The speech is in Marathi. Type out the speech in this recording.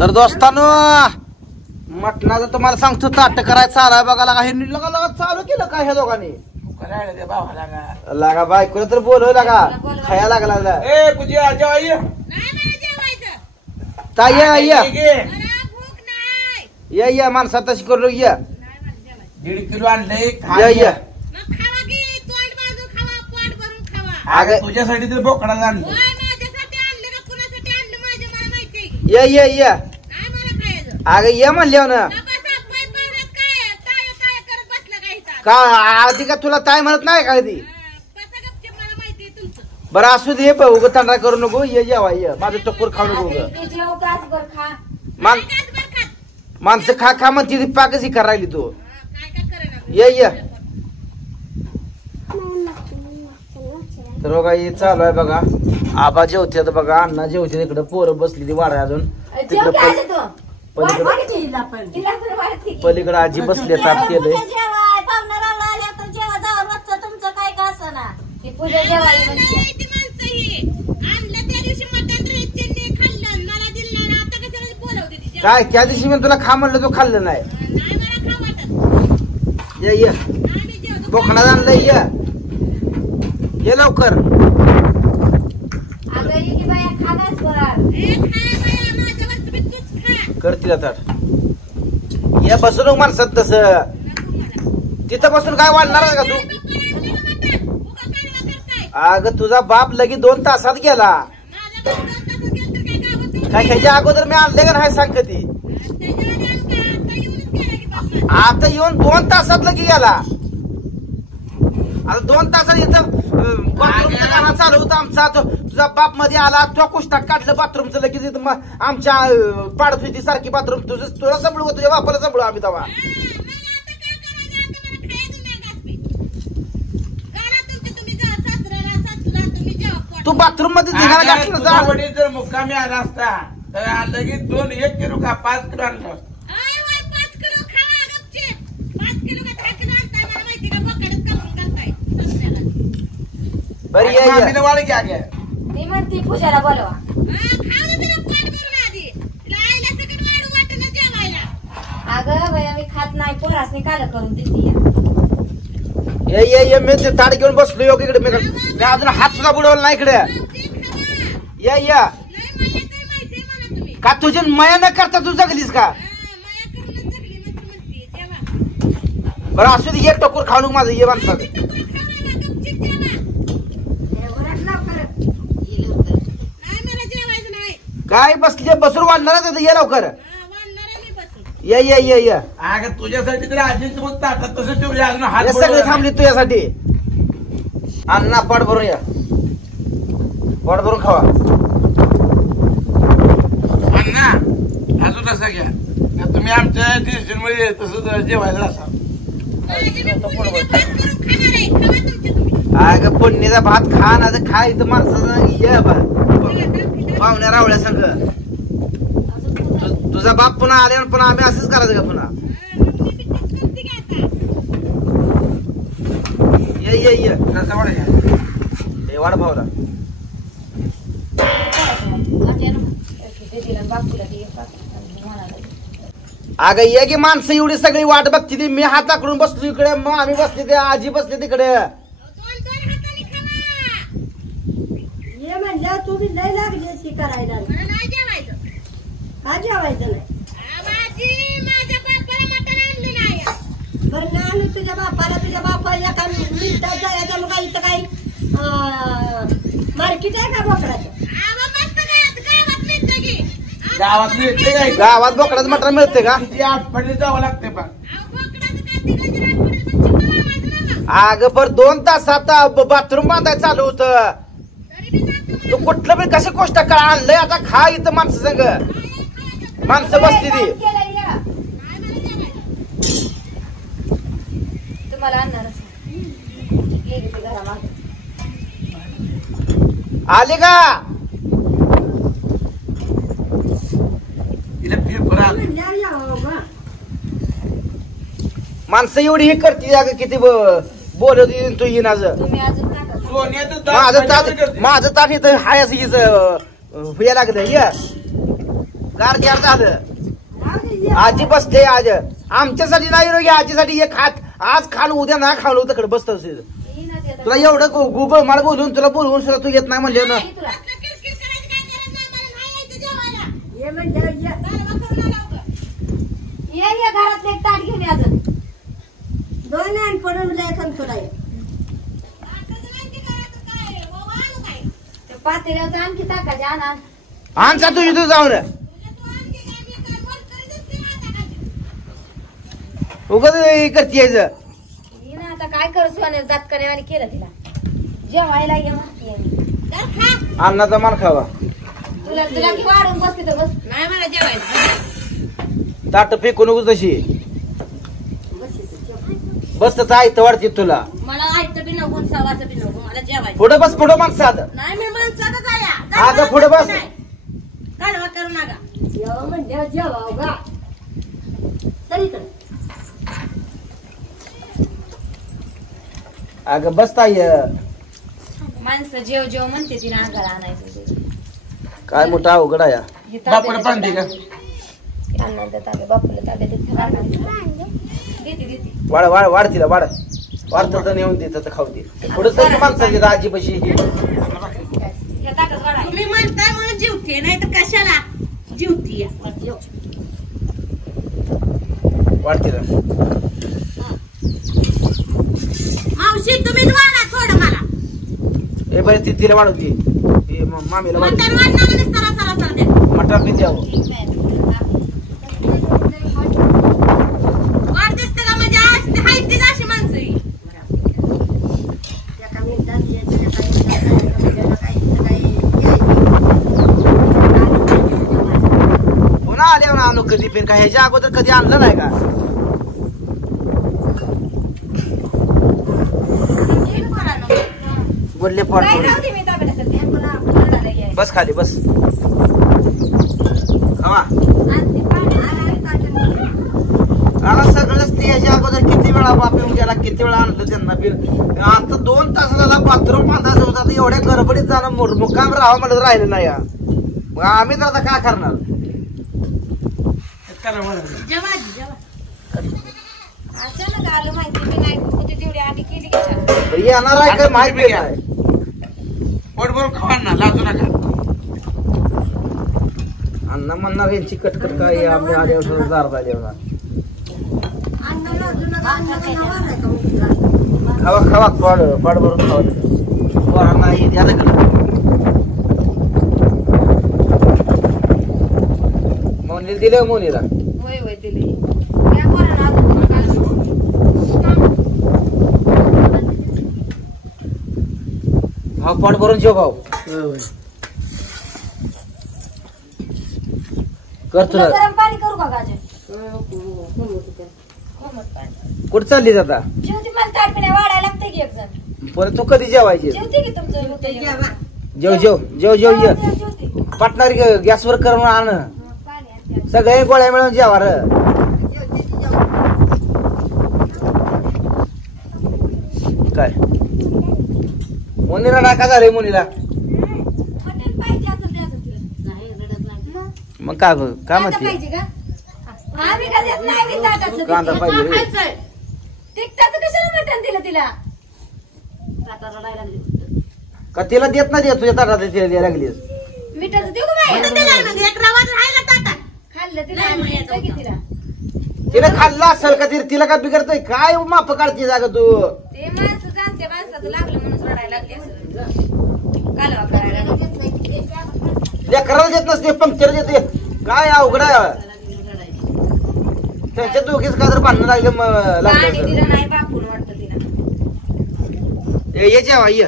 तर दोस्तानो मटणाचं तुम्हाला सांगतो ताट करायचं चालू आहे बघा. लागा हे लगा चालू केलं काय ह्या दोघांनी लागा बायकोला तर बोलव लागा खाया लागला या माणसा तशी करू या 1.5 किलो आणलंय तुझ्यासाठी तर बोकडा आणलं या अगं ये म्हणले ना का आधी का तुला ताय म्हणत नाही का ती बरं असू दे उग तंडा करू नको ये जेवा ये माझं टक्कर खाऊ नको माणसं खा खा म्हणते पाकच करा राहिली तू ये तर बघा हे चालू आहे बघा. आबा जेवते बघा अण्णा जेवते तिकडे पोरं बसली ती वाडा अजून तिकडे पलीकडे आजी बसले ताप केलंय काय त्या दिवशी मी तुला खा म्हणलं तू खाल्लं नाही. ये बोखणा आणलंय ये लवकर करतील आता या बसून माणसात तस तिथं बसून काय वाढणार आहे का तू. अगं तुझा बाप लगी 2 तासात गेला काय ह्याच्या अगोदर मी आणले का नाही सांग ती आता येऊन 2 तासात लगी गेला. आता 2 तासात इथं बाथरूमचं गाणं चालू होतं आमचा तुझा बाप मध्ये आला तो कुष्टात काढलं बाथरूमचं लगेच आमच्या पाडत होती सारखी बाथरूम तुला सांभाळू तुझ्या बापाला सांभाळू आम्ही तेव्हा तू बाथरूम मध्ये जर मुक्कामी आला असता तर लगेच 1 किलो का 5 किलो आणलं बरी वाढ घ्या मी म्हणते पूजाला बोलवा अगं बाई मी खात नाही पोरासनी काल करून देते ये मी ते ताट घेऊन बसलो योगीकडे मी अजून हात सुद्धा बुडवला नाही इकडे या का तुझी मया न करता तू जगलीस का बरं असू दे ये टोकर खाऊ माझं ये माणसाचं काय बसले बसून वाढणार ये लवकर ये अगं तुझ्यासाठी तर आजीच मग ताटात तसं ठेवले अजून हात सगळे थांबले तुझ्यासाठी अण्णा पोट भरून या पोट भरून खावा अण्णा अजून तसं घ्या तुम्ही आमच्या टेन्शन मध्ये तसं जेवायला असा अगं फोडणीचा भात खा ना तर खा इथं माणसाचा ये पाहुण्या रावळ्या संग तुझा बाप पुन्हा आले पुन्हा आम्ही असंच करायचं का पुन्हा ये वाढ भावला अगं ये की माणसं एवढी सगळी वाट बघती ती मी हाताकडून बसलो इकडे मग आम्ही बसले ते आजी बसले तिकडे ये म्हणलं तू बी लय लागली करायला का जेवायचं नाही बरं ना आणू तुझ्या बापाला एका मिनिटात जायचं मग इथं काही मार्केट आहे का बोकडाचं गावात बोकडाचं मटण मिळते का आठवडे जावं लागते पण अगं पर 2 तासात बाथरूम बांधायचं चालू होतं तू कुठलं पण कसे गोष्ट का आणलंय आता खा इथं माणसं संग माणसं बसली ती तुम्हाला आणणार आले का तिला फिर बरं माणसं एवढी हे करते अगं किती बोलत तू येणार माझं ताट इथं हाय असं हिच लागलं ये गार झालं. राहू दे, ये. आजी बसते आज आमच्यासाठी नाही रोगी आजीसाठी एक खात आज खाल उद्या ना खाल तिकडे बसत असेल. येईन ना ते आता. तुला एवढं गुगल मला बोलून तुला बोलवून सुद्धा तू येत नाही म्हणले ना. तुला. ये म्हणजे ये घरात एक ताट घेऊन ये अजून. दोन आहे पडून जायचं तुला. ते पातेल्यावर आणखी टाकायचे आणा. आणसा तुझी तू जाऊन उगत करते यायचं. ही ना आता काय करू सोने दात करेवानी केलं तिला. जेवायला ये म्हणते. अन्नाचा मान खावा. तुला तुला की वाढून बसते तर बस. नाही मला जेवायचं. ताट फेकून उगच तशी बस आयत वाढते तुला. मला आयतं बी नको सवाचं बी नको मला जेवायचं. पुढे बस पुढे माणसात नाही मी माणसातच आया. आता पुढे बस. काढवा करू नका. जेवा म्हणजे जेवा गा. सरीकडे. अगं बसता ये. माणसं जेव जेव म्हणते तिने अंगाला आणायचं. काय मोठा अवघड आहे. हे बापाला पाणी दे का? अन्नाला ताब्या बापूला ताब्या देते देते. वाढ वाढ वाढ तिला वाढ वाढत नेऊन देत तर खाऊ दे. पुढे सगळी माणसं देत आजी पशी. तुम्ही म्हणताय म्हणून जीवते नाही तर कशाला जीवती. वाढ तिला. मावशी तुम्हीच वाढा थोडं मला. हे बरं तिला वाढवते मामीला मटण वाढणार सरा सरा सरा द्या. मटण बी द्यावं. वाढ दिसते का म्हणजे आज ते हाय तीच अशी माणसं ही. पुन्हा आले आणू कधी पण का ह्याच्या अगोदर कधी आणलं नाही का. बोलले पण बस खाली बस खावा. आता सगळंच ते याच्या अगोदर किती वेळा बापे गेला किती वेळा आणलं त्यांना बिल. आता 2 तास झाला बाथरूम बांधायचं होतं. आता एवढ्या गडबडीत जाणं मुक्काम राहावं म्हणत राहिलं नाही. मग आम्ही तर आता काय करणार. जेवा जेवा. अचानक आलं माहिती मी नाही होती तेवढी आधी केली की येणार आहे काय माहिती नाही. पोट भरून खावा ना लाजू नका. अण्णा म्हणणार यांची कटकट काय आम्ही आल्यावर दार आल्यावर खावा खावा पाड भरून खावा. पोरांना हे द्या ना. मोनीला दिलं मोनीला. होय होय दिली. या पोरांना अजून भाऊ पाड भरून जेव भाऊ कर तुला. गरम पाणी करू का गाजे. कुठं चाललीस आता. जेवती मला ताट पिण्या वाढायला लागते की एक जण. परत तू कधी जेवायची. जेवते की तुमचं जेव जेव जेव जेव ये. जेवते. पाटणारी गॅसवर करून आण. पाणी आणते. सगळे गोळ्या मिळून जेवा र. काय मोनीला नाका झालंय मोनीला. हॉटेल पाहिजे असेल द्यायचं तिला. नाही रडत नाही. मग काय काय कांदा म्हणते. पाहिजे का. आम्ही का देत नाही मी ताटातलं. कांदा पाहिजे रे. खायचंय. तिखटाचं कशाला मटण दिलं तिला. ताटा रडायला लागली. का तिला देत नाही देत तुझ्या ताटात तिला द्यायला लागलीस. मिठाचं देऊ का बाई. एक रवा राहिला ताटात. खाल्लं तिला की तिला. तिला खाल्लं असेल का तिला काय बिघडतंय काय माप काढते जागा तू. ते माणसं जाणते माणसाचं लागलं म्हणून रडायला लागली असं. कालवा करायला लेकराला देत नसते पंक्चर देते काय अवघड आहे. त्यांच्या दोघीच काय तर भांडणं लागले पाणी दिलं नाही बापून वाटतं तिला. ये जेवा ये.